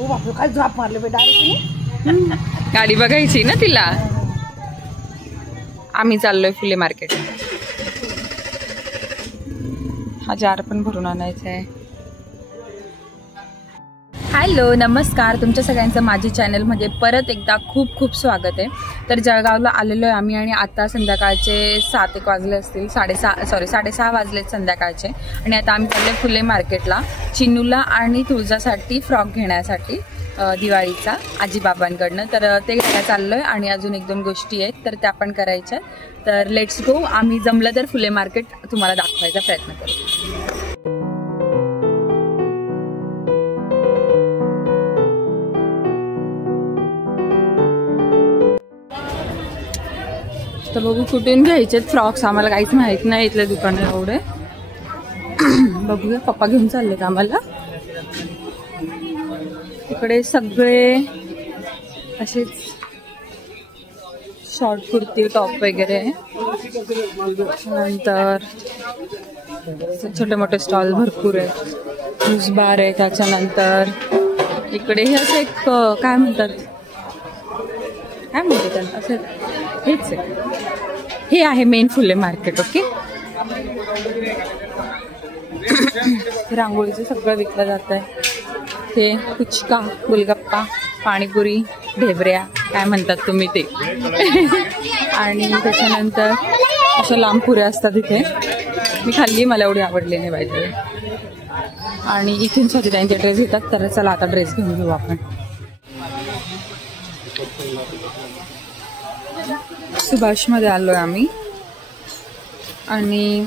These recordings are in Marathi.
ओ बापरे, काय झाप मारले बे डायरेक्ट. गाडी बघायची ना तिला. आम्ही चाललोय फुले मार्केट. हा जार पण भरून आणायचा आहे. हॅलो नमस्कार, तुमच्या सगळ्यांचं माझ्या चॅनलमध्ये परत एकदा खूप खूप स्वागत आहे. तर जळगावला आलेलो आहे आम्ही आणि आता संध्याकाळचे 7 एक वाजले असतील, 6:30 वाजलेत संध्याकाळचे. आणि आता आम्ही चाललो फुले मार्केटला चिनूला आणि तुळजासाठी फ्रॉक घेण्यासाठी दिवाळीचा आजीबाबांकडनं. तर ते घ्यायला चाललो आहे आणि अजून 1-2 गोष्टी आहेत तर त्या पण करायच्या. तर लेट्स गो. आम्ही जमलं तर फुले मार्केट तुम्हाला दाखवायचा प्रयत्न करू. तर बघू कुठून घ्यायचे फ्रॉक्स, आम्हाला काहीच माहित नाही इथल्या दुकान एवढे. बघूया, पप्पा घेऊन चाललेत आम्हाला. इकडे सगळे असेच शॉर्ट कुर्ती टॉप वगैरे, नंतर छोटे मोठे स्टॉल भरपूर आहेत, ज्यूस बार आहे. त्याच्यानंतर इकडे हे असं एक काय म्हणतात त्यांना, असं हेच आहे. हे आहे मेन फुले मार्केट. ओके. रांगोळीचं सगळं विकलं जात आहे. हे पुचका, गोलगप्पा, पाणीपुरी, ढेबऱ्या काय म्हणतात तुम्ही ते. आणि त्याच्यानंतर अशा लांब पुऱ्या असतात इथे. मी खाल्ली, मला एवढी आवडली नाही पाहिजे. आणि इथून सगळे त्यांचे ड्रेस घेतात. तर चला आता ड्रेस घेऊन घेऊ आपण. सुभाषमध्ये आलोय आम्ही आणि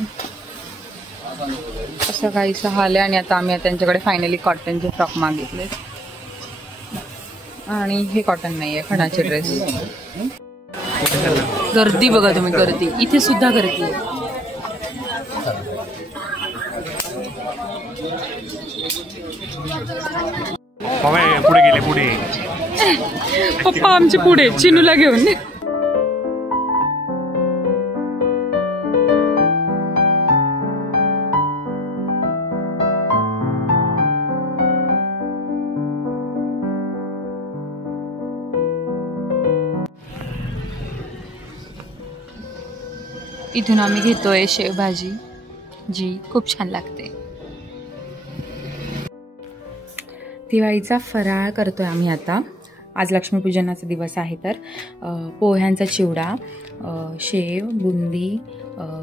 असं काहीसं हाल आहे. आणि आता आम्ही त्यांच्याकडे फायनली कॉटनचे फ्रॉक मागितले आणि हे कॉटन नाही आहे, खणाचे ड्रेस. गर्दी बघा तुम्ही, गर्दी इथे सुद्धा गर्दी आहे. पुढे गेले, पुढे पप्पा आमचे पुढे चिनूला घेऊन. इथून आम्ही घेतोय शेवभाजी, जी खूप छान लागते. दिवाळीचा फराळ करतोय आम्ही आता. आज लक्ष्मीपूजनाचा दिवस आहे. तर पोह्यांचा चिवडा, शेव, बुंदी,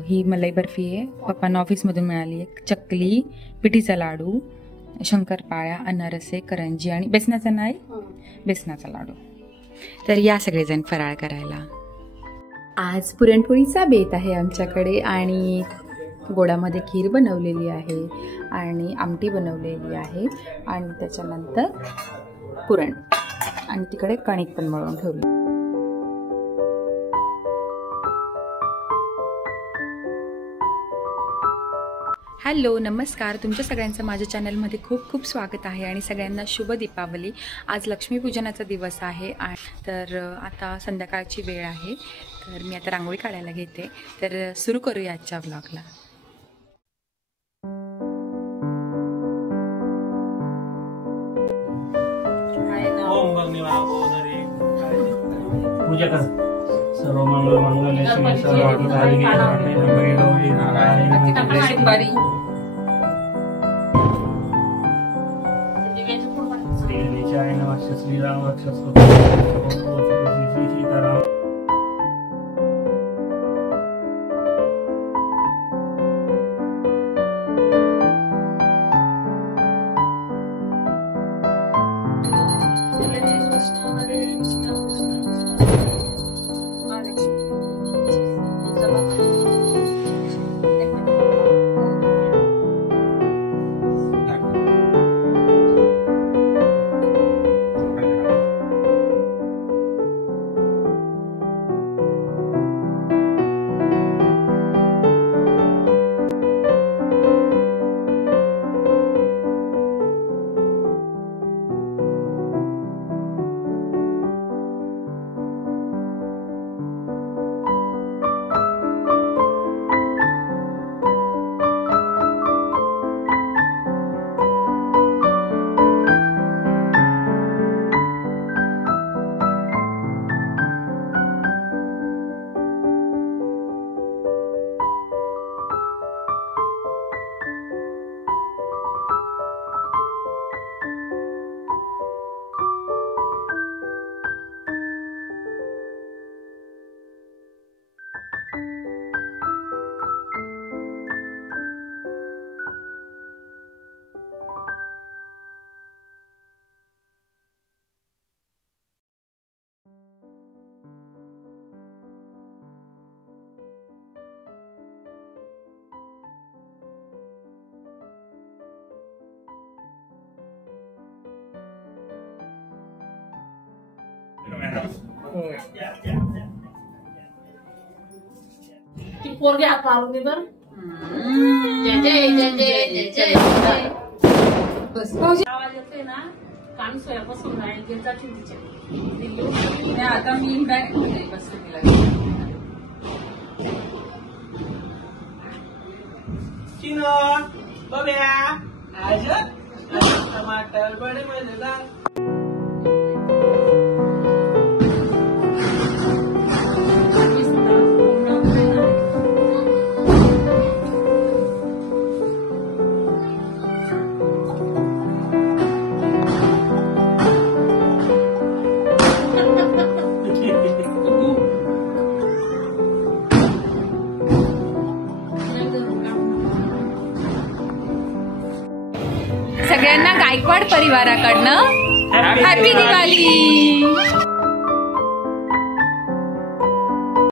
ही मलाई बर्फी आहे, पप्पांना ऑफिसमधून मिळाली आहे, चकली, पिठीचा लाडू, शंकरपाळ्या, अनारसे, करंजी आणि बेसनाचा नाही, बेसनाचा लाडू. तर या सगळेजण फराळ करायला. आज पुरणपोळीचा बेत आहे आमच्याकडे आणि गोडामध्ये खीर बनवलेली आहे आणि आमटी बनवलेली आहे आणि त्याच्यानंतर पुरण आणि तिकडे कणिक पण मळून ठेवली. हॅलो नमस्कार, तुमच्या सगळ्यांचं माझ्या चॅनलमध्ये खूप खूप स्वागत आहे आणि सगळ्यांना शुभ दीपावली. आज लक्ष्मीपूजनाचा दिवस आहे तर आता संध्याकाळची वेळ आहे. तर मी आता रांगोळी काढायला घेते. तर सुरू करूया आजच्या व्लॉगला. पूजा कर. सर्व मंगल मंगल शिवे सर्व गौरी नारायण श्रीराम रक्षस सीताराम. ती पोरगी हात मारून दे बर. जय जय जय जय जय जय. आवाज येतोय ना, कान सोयापासून राहील गेलचा चिंतीच्या. आता मी काय बसते चिनो बघ्या आज टमाटर बडे मजेदार. सगळ्यांना गायकवाड परिवाराकडनं हॅपी दिवाळी.